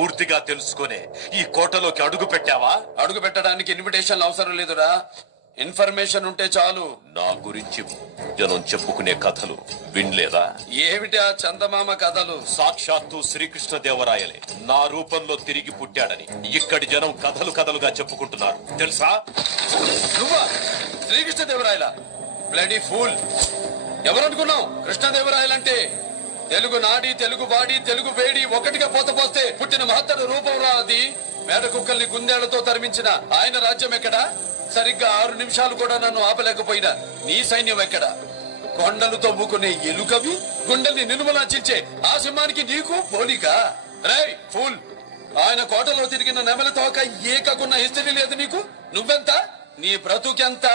పూర్తిగా తెలుసుకునే ఈ కోటలోకి అడుగు పెట్టావా? అడుగు పెట్టడానికి ఇన్విటేషన్ అవసరం లేదురా, ఇన్ఫర్మేషన్ ఉంటే చాలు. నా గురించి జనం చెప్పుకునే కథలు వినలేదా? ఏమిటి ఆ చందమామ కథలు? సాక్షాత్తు శ్రీకృష్ణదేవరాయలే నా రూపంలో తిరిగి పుట్టాడని ఇక్కడి జనం కథలు కథలుగా చెప్పుకుంటున్నారు తెలుసా? నువ్వా శ్రీకృష్ణదేవరాయల? Bloody fool! ఎవరనుకున్నావు కృష్ణదేవరాయలంటే? తెలుగు నాడి, తెలుగు వాడి, తెలుగు వేడి ఒకటిగా పోతే పుట్టిన మహత్తర రూపం రా అది. మేడ కుక్కల్ని గుండెలతో తరిమించిన ఆయన రాజ్యం ఎక్కడా? సరిగ్గా 6 నిమిషాలు కూడా నన్ను ఆపలేకపోయినా నీ సైన్యం ఎక్కడా? కొండలు తవ్వుకునే ఎలుకవి గుండెల్ని నిలుమలాచించే ఆ సింహానికి నీకు పోలిక? రేయ్ ఫూల్! ఆయన కోటలో తిరిగిన నెమలి తోక ఏకకున్న హిస్టరీ లేదు నీకు. నువ్వెంత? నీ బ్రతుకెంత?